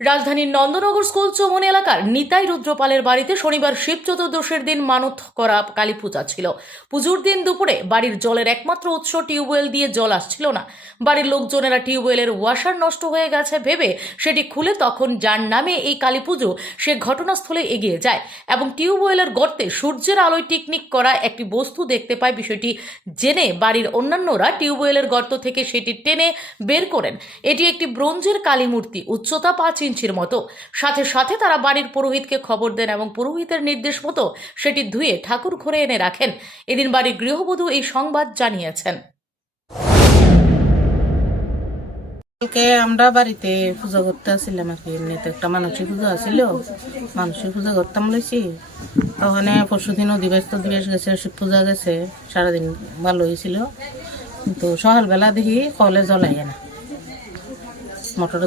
রাজধানীর নন্দনগর স্কুল চৌমুহনী এলাকার নিতাই রুদ্রপালের বাড়িতে শনিবার শিব চতুর্দশীর দিন মানত করা কালী পূজা ছিল। পুজোর দিন দুপুরে বাড়ির জলের একমাত্র উৎস টিউবওয়েল দিয়ে জল আসছিল না। বাড়ির লোকজনেরা টিউবওয়েলের ওয়াশার নষ্ট হয়ে গেছে ভেবে সেটি খুলে তখন যার নামে এই কালী পুজো সে ঘটনাস্থলে এগিয়ে যায় এবং টিউবওয়েলের গর্তে সূর্যের আলোয় টিকনিক করা একটি বস্তু দেখতে পায়। বিষয়টি জেনে বাড়ির অন্যান্যরা টিউবওয়েলের গর্ত থেকে সেটি টেনে বের করেন। এটি একটি ব্রোঞ্জের কালী মূর্তি, উচ্চতা 5 ইঞ্চির মতো। সাথে সাথে তারা বাড়ির পুরোহিতকে খবর দেন এবং পুরোহিতের নির্দেশ মতো সেটি ধুয়ে ঠাকুর ঘরে এনে রাখেন। এদিন বাড়ির গৃহবধূ এই সংবাদ জানিয়েছেন। কালকে আমরা বাড়িতে পূজা করতে আসছিলাম আর কি, এমনিতে একটা মানসিক পুজো আসছিল, মানসিক পুজো করতাম লইছি। তখন পরশুদিন দিবস গেছে, শিব পূজা গেছে, সারাদিন ভালো হয়েছিল। কিন্তু সকালবেলা দেখি কলে জ্বলাই না, মোটর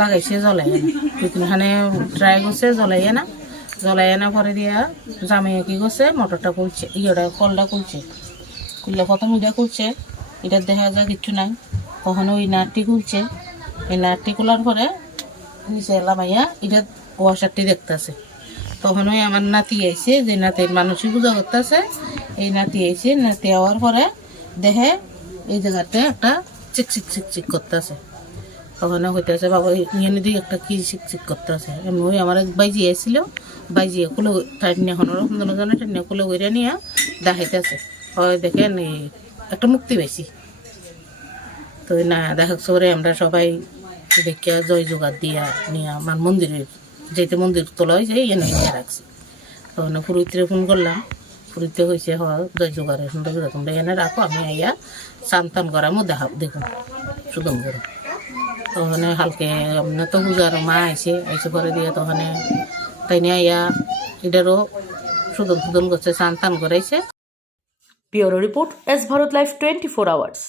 লাগাইছে জ্বলাই না, দুই তিনখানে ট্রাই করছে জ্বলাই না পরে দিয়া জামে কি করছে মোটরটা খুলছে, কলটা খুলছে, খুললে প্রথম এটা খুলছে, এটা দেখা যায় কিচ্ছু নাই। তখন ওই নাটটি খুলছে, এই নাটটি খোলার পরে নিচে লামাইয়া এটা ওয়াশারটি দেখতেছে। তখন ওই আমার নাতি আইছে, যে নাতির মানসিক পূজা করতেছে, এই নাতি আইছে, নাতি হওয়ার পরে দেখে এই জায়গাতে একটা চিকচিক করতেছে। তখন হইতেছে বাবা ইয়ানি দিয়ে একটা কি চিকচিক করতেছে। এমনি ওই আমার এক বাইজি আইছিল, বাইজি খুলে টাইনিয়া হনর জনে টাইনিয়া খুলে ওইরা নিয়ে দেখাইতেছে, হয় দেখেন একটা মুক্তি পাইছি। তো না দেখাচ্ছে করে আমরা সবাই দেখিয়া জয় জোগাড় দিয়া নিয়ে আমার মন্দিরের যেতে মন্দির তোলা হয়েছে এনে নিয়ে রাখছি। তখন পুরোহিতরে ফোন করলাম, পুরোহিতে হয়েছে জয় জোগাড়ে সুন্দর করে তোমরা এনে রাখো, আমি আইয়া চান করামো দেখুন সুদম করে। তখন হালকে আপনার তো পূজার মা আইসে পরে দিয়ে তখন তাই নিয়ে আইয়া এটারও সুদম করছে, চান করাইছে। Bureau report, S Bharat live 24 hours.